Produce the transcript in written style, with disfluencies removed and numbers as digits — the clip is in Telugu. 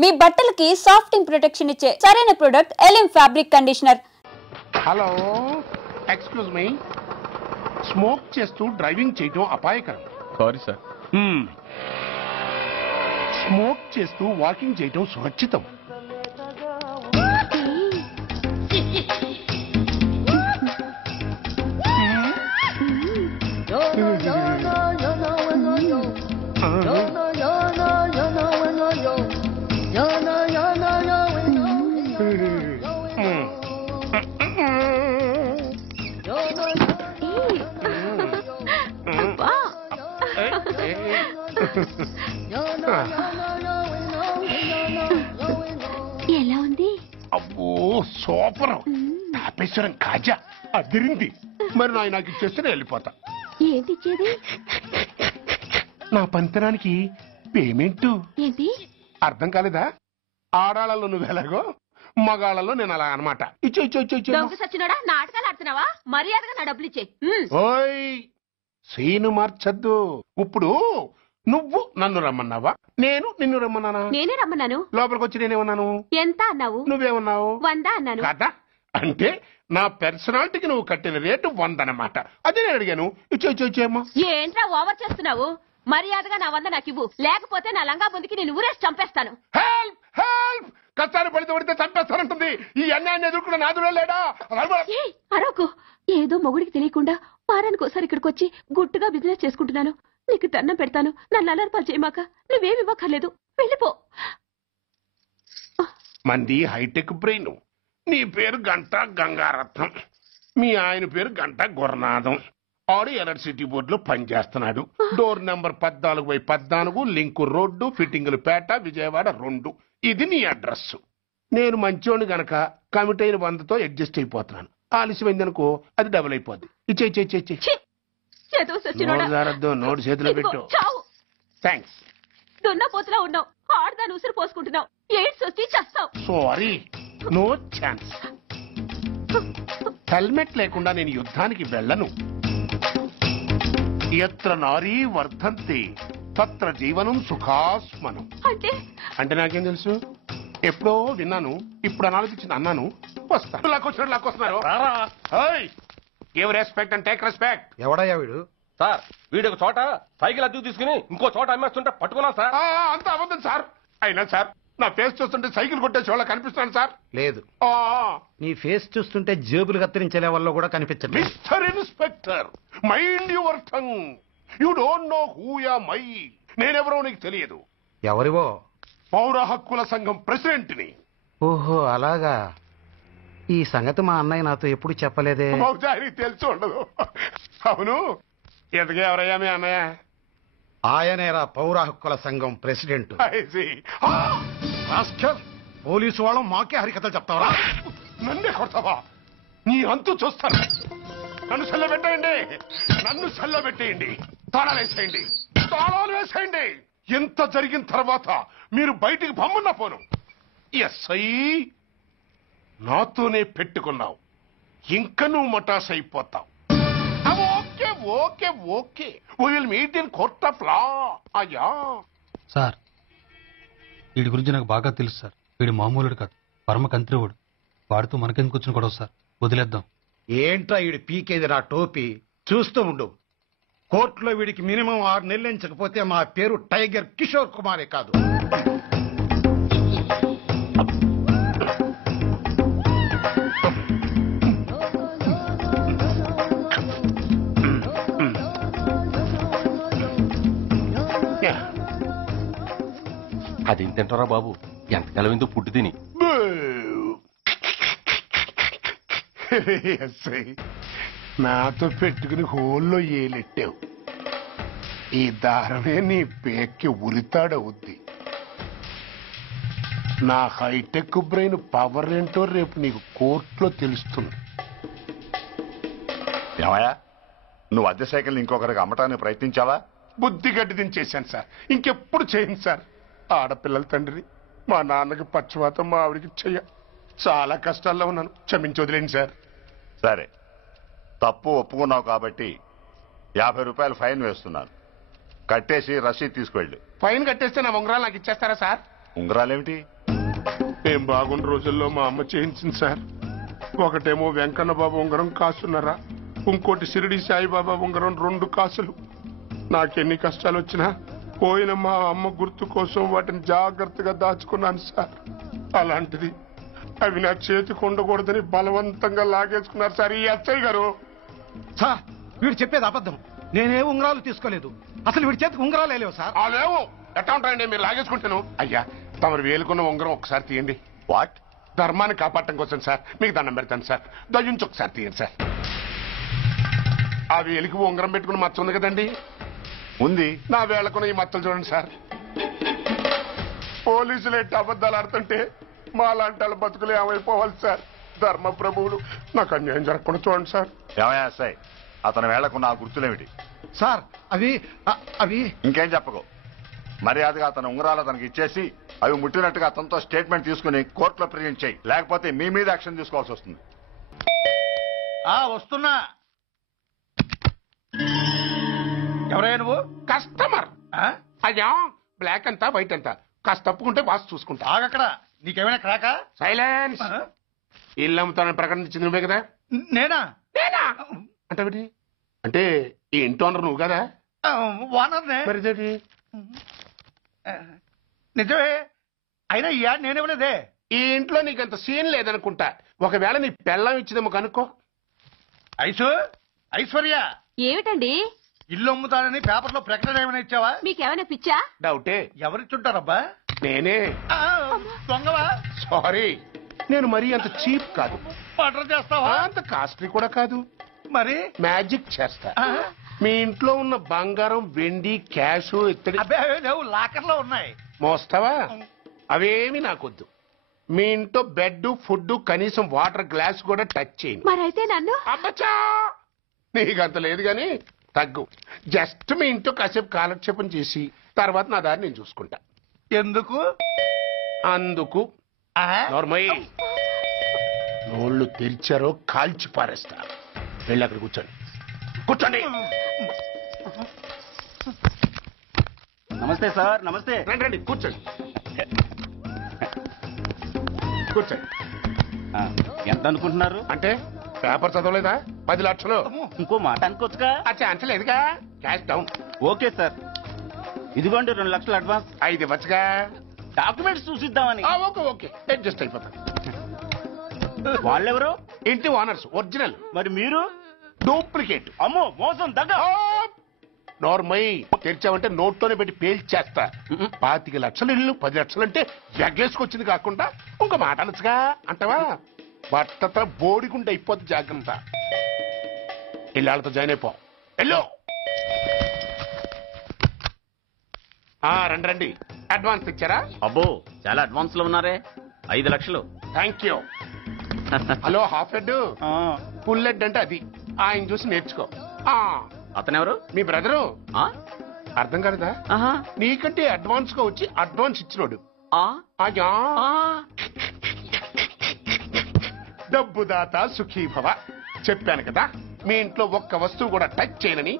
మీ బట్టలకి సాఫ్టింగ్ ప్రొటెక్షన్ ఇచ్చే సరైన ప్రొడక్ట్ ఎలిమ్ fabric conditioner. Hello, excuse me. Smoke చేస్తూ డ్రైవింగ్ చేయడం అపాయకరం. Sorry sir. స్మోక్ చేస్తూ వాకింగ్ చేయడం సురక్షితం. ఎలా ఉంది? అబ్బో సూపర్. తాపేశ్వరం కాజా అదిరింది. మరి నాకు ఇచ్చేస్తే నేను వెళ్ళిపోతా. ఏంటి ఇచ్చేది? నా పంతనానికి పేమెంట్. ఏంటి అర్థం కాలేదా? ఆడాళ్ళలో నువ్వు ఎలాగో, మగాళ్ళలో నేను అలా అనమాట. ఇచ్చో ఇచ్చో ఇచ్చో ఇచ్చో. సచ్చినోడా, నాటకాలు ఆడుతున్నావా? మర్యాదగా నా డబ్బులు ఇచ్చే. ఓయ్ సీను మార్చద్దు. ఇప్పుడు నువ్వు నన్ను రమ్మన్నావా, నేను నిన్ను రమ్మన్నానా? నేనే రమ్మన్నాను. లోపలికి వచ్చి నేనేమన్నాను? ఎంత అన్నావు? నువ్వేమన్నావు? 100 అన్నాను. కదా, అంటే నా పర్సనాలిటీకి నువ్వు కట్టిన రేటు 100 అన్నమాట. అదే నేను అడిగాను. ఇచ్చో ఇచ్చో ఇచ్చేమ్మా. ఏంట్రా ఓవర్ చేస్తున్నావు? మర్యాదగా నా 100 నాకు ఇవ్వు, లేకపోతే నా లంగా బుందికి నేను ఊరేసి చంపేస్తాను. Help help. కష్టాలు పడితే చంపేస్తానంటుంది. ఈ అన్యాయాన్ని ఎదుర్కొన్న నాదుడే లేడా? అరకు ఏదో మొగుడికి తెలియకుండా వారానికి ఒకసారి ఇక్కడికి వచ్చి గుట్టుగా బిజినెస్ చేసుకుంటున్నాను. నీకు దండం పెడతాను, నన్ను అలర్పాలు చేయమాక. నువ్వేమి ఇవ్వక్కర్లేదు, వెళ్ళిపో. మంది హైటెక్ బ్రెయిన్. నీ పేరు గంట గంగారత్నం, మీ ఆయన పేరు గంట గురునాథం. ఆడు ఎలక్ట్రిసిటీ బోర్డులో పనిచేస్తున్నాడు. డోర్ నెంబర్ 14/14, లింకు రోడ్డు, ఫిట్టింగులు పేట, విజయవాడ 2. ఇది నీ అడ్రస్. నేను మంచోని గనక కమిట్ అయిన 100తో అడ్జస్ట్ అయిపోతున్నాను. ఆలస్యమైందనుకో అది డబుల్ అయిపోద్ది. ఇచ్చే నోటు చేతిలో పెట్టు. థ్యాంక్స్. దున్నపోతులా ఉన్నావు, ఆడదాని ఉసురు పోసుకుంటున్నావు. ఎయిడ్స్ వచ్చి చస్తావు. Sorry, no chance. హెల్మెట్ లేకుండా నేను యుద్ధానికి వెళ్ళను. ఎత్ర నారీ వర్ధంతి తత్ర జీవనం సుఖాస్మనం. అంటే నాకేం తెలుసు? ఎప్పుడో విన్నాను, ఇప్పుడు అనాలోచించింది అన్నాను. వస్తాను. లాక్కొస్తున్నారు. Give respect and take respect. ఎవడయ్యా వీడు? సార్, వీడు ఒక చోట సైకిల్ అద్దెకు తీసుకుని ఇంకో చోట అమ్మేస్తుంటే పట్టుకున్నాం సార్. అంత అబద్ధం సార్. అయినా సార్, నా ఫేస్ చూస్తుంటే సైకిల్ కొట్టేసి వాళ్ళ కనిపిస్తాను సార్. లేదు, నీ ఫేస్ చూస్తుంటే జేబులు కత్తిరించే లెవెల్లో కూడా కనిపించదు. Mister inspector, mind your tongue. You don't know who am I. నేనెవరో నీకు తెలియదు. ఎవరివో? పౌర హక్కుల సంఘం ప్రెసిడెంట్ ని. ఓహో అలాగా. ఈ సంగతి మా అన్నయ్య నాతో ఎప్పుడు చెప్పలేదే. బహుశా ఆయనకి తెలిసి ఉండదు. అవును, ఎదగా ఎవరయ్యా మీ అన్నయ్య? ఆయనేరా పౌర హక్కుల సంఘం ప్రెసిడెంట్. పోలీసు వాళ్ళం మాకే హరికథలు చెప్తావరా? నన్నే కొడతావా? నీ అంతు చూస్తాను. నన్ను సెల్లబెట్టేయండి, నన్ను సెల్లబెట్టేయండి. తాళాలు వేసేయండి, తాళాలు వేసేయండి. ఎంత జరిగిన తర్వాత మీరు బయటికి పమ్మున్న పోను. ఎస్ఐ నాతోనే పెట్టుకున్నావు, ఇంకా నువ్వు మటాస్ అయిపోతావు. Okay okay okay, will meet in court of law. అయ్యా సార్, వీడి గురించి నాకు బాగా తెలుసు సార్. వీడి మామూలుడు కాదు, పరమ కంత్రివుడు. వాడితో మనకెందుకు వచ్చిన గొడవ సార్, వదిలేద్దాం. ఏంట్రా వీడి పీకేది నా టోపీ? చూస్తూ ఉండు. కోర్టులో వీడికి మినిమం 6 నెలలు ఎంచకపోతే మా పేరు టైగర్ కిషోర్ కుమారే కాదు. అదేం తింటారా బాబు, ఎంతకాలం ఏందో పుట్టి తిని. నాతో పెట్టుకుని హోల్లో ఏలెట్టావు. ఈ దారమే నీ పేక్కి ఉరితాడవుద్ది. నా హైటెక్ బ్రెయిన్ పవర్ ఏంటో రేపు నీకు కోర్టులో తెలుస్తుంది. ఏమయ్యా, నువ్వు అద్దె సైకిల్ ఇంకొకరికి అమ్మటానికి ప్రయత్నించావా? బుద్ధి గడ్డి దించేశాను సార్, ఇంకెప్పుడు చేయను సార్. ఆడపిల్లల తండ్రి, మా నాన్నకి పక్షవాతం, మా ఆవిడికి చెయ్య. చాలా కష్టాల్లో ఉన్నాను, క్షమించి వదిలేండి సార్. సరే, తప్పు ఒప్పుకున్నావు కాబట్టి 50 రూపాయలు ఫైన్ వేస్తున్నాను. కట్టేసి రసీదు తీసుకువెళ్ళు. ఫైన్ కట్టేస్తే నా ఉంగరాలు నాకు ఇచ్చేస్తారా సార్? ఉంగరాలేమిటి? మేం బాగున్న రోజుల్లో మా అమ్మ చేయించింది సార్. ఒకటేమో వెంకన్న బాబు ఉంగరం కాసున్నరా, ఇంకోటి షిరిడి సాయిబాబా ఉంగరం 2 కాసులు. నాకెన్ని కష్టాలు వచ్చినా పోయిన మా అమ్మ గుర్తు కోసం వాటిని జాగ్రత్తగా దాచుకున్నాను సార్. అలాంటిది అవి నా చేతికి ఉండకూడదని బలవంతంగా లాగేసుకున్నారు సార్ ఈ అచ్చయ్య గారు. సార్ వీడు చెప్పేది అబద్ధం. నేనే ఉంగరాలు తీసుకోలేదు. అసలు వీడి చేతికి ఉంగరాలు లేవు సార్. లేవు. ఎట్లా ఉంటాయండి మీరు లాగేసుకుంటాను? అయ్యా తమరు వేలుకున్న ఉంగరం ఒకసారి తీయండి. వాట్? ధర్మాన్ని కాపాడటం కోసం సార్. మీకు దండం పెడతాను సార్. దయ్యుంచి ఒకసారి తీయండి సార్. ఆ వేలికి ఉంగరం పెట్టుకుని మచ్చ ఉంది కదండి, ఉంది. నా వేళకున్న ఈ మచ్చలు చూడండి సార్. పోలీసులు ఎట్టి అబద్ధాలు ఆడుతుంటే మా లాంటి వాళ్ళ బతుకులు ఏమైపోవాలి సార్. ధర్మ ప్రభువులు నాకు అన్యాయం జరగకుండా చూడండి సార్. ఏమయ్యా ఎస్ఐ, అతని వేళ్లకున్న ఆ గుర్తులేమిటి? సార్ అవి ఇంకేం చెప్పకు. మర్యాదగా అతని ఉంగరాలు అతనికి ఇచ్చేసి అవి ముట్టినట్టుగా అతనితో స్టేట్మెంట్ తీసుకుని కోర్టులో ప్రజెంట్ చేయి. లేకపోతే మీ మీద యాక్షన్ తీసుకోవాల్సి వస్తుంది. వస్తున్నా. ఎవరయ్యా నువ్వు? కస్టమర్. అయ్యా బ్లాక్ అంతా వైట్ అంతా కాస్త తప్పుకుంటే వాసు చూసుకుంటా. ఆగక్కడ. నీకేమైనా క్రాకా? సైలెన్స్. ఇల్లు అమ్ముతానని ప్రకటించింది నువ్వే కదా? నేనా? అంటే అంటే ఈ ఇంటి ఓనర్ నువ్వు కదా? ఓనర్నే. మరి నిజమే. అయినా ఈ యాడ్ నేనేమలేదే. ఈ ఇంట్లో నీకంత సీన్ లేదనుకుంటా. ఒకవేళ నీ పెళ్ళం ఇచ్చిందేమో కనుక్కో. ఐశ్వర్య ఏమిటండి? ఇల్లు అమ్ముతానని పేపర్లో ప్రకటన ఏమైనా ఇచ్చావా? మీకేమైనా పిచ్చా? డౌటే. ఎవరిచ్చుంటారబ్బా? నేనే. దొంగవా? సారీ, నేను మరీ అంత చీప్ కాదు. మర్డర్ చేస్తావా? అంత కాస్ట్లీ కూడా కాదు. మరి మ్యాజిక్ చేస్తా. మీ ఇంట్లో ఉన్న బంగారం, వెండి, క్యాష్, ఇత్తడి అబ్బే లేవు, లాకర్లో ఉన్నాయి. మోస్తావా? అవేమి నాకొద్దు. మీ ఇంట్లో బెడ్, ఫుడ్, కనీసం వాటర్ గ్లాస్ కూడా టచ్ చేయను. మరైతే నన్ను అబ్బచ్చా, నీకంత లేదు గాని తగ్గు. జస్ట్ మీ ఇంట్లో కాసేపు కాలక్షేపం చేసి తర్వాత నా దారి నేను చూసుకుంటా. ఎందుకు? అందుకు. నార్మల్ నోళ్ళు తెరిచారో కాల్చి పారేస్తా. వెళ్ళి అక్కడ కూర్చోండి. కూర్చోండి. నమస్తే సార్. నమస్తే. రండి రండి కూర్చోండి. కూర్చోండి. ఎంత అనుకుంటున్నారు? అంటే పేపర్ చదవలేదా? 10 లక్షలు. ఇంకో మాట అనుకోవచ్చుగా? ఛాన్స్ లేదుగా. Cash down. ఓకే సార్, ఇదిగోండి 2 లక్షలు అడ్వాన్స్. 5 ఇవ్వచ్చుగా. డాక్యుమెంట్స్ చూసిద్దామని. ఓకే ఓకే, అడ్జస్ట్ అయిపోతాను. వాళ్ళెవరు? ఇంటి ఓనర్స్. ఒరిజినల్. మరి మీరు? డూప్లికేట్. అమ్మో మోసం దగ్గ. నార్మల్ తెరిచావంటే నోట్తోనే పెట్టి పేల్చేస్తా. 25 లక్షలు ఇల్లు 10 లక్షలు అంటే జగ్గేసుకొచ్చింది కాకుండా ఇంకో మాట అనొచ్చుగా అంటావా? బట్టతో బోడిగుండి అయిపోద్ది. జాగ్రత్త. ఇళ్ళతో జాయిన్ అయిపో. వెళ్ళు. రండి రండి. అడ్వాన్స్ ఇచ్చారా? అబ్బో చాలా అడ్వాన్స్ లో ఉన్నారే. 5 లక్షలు. Thank you. Hello half head, full head అంటే అది. ఆయన చూసి నేర్చుకో. అతనెవరు? మీ బ్రదరు. అర్థం కాలేదా? నీకంటే అడ్వాన్స్ గా వచ్చి అడ్వాన్స్ ఇచ్చినోడు. డబ్బు దాత సుఖీభవ. చెప్పాను కదా, మీ ఇంట్లో ఒక్క వస్తువు కూడా టచ్ చేయనని.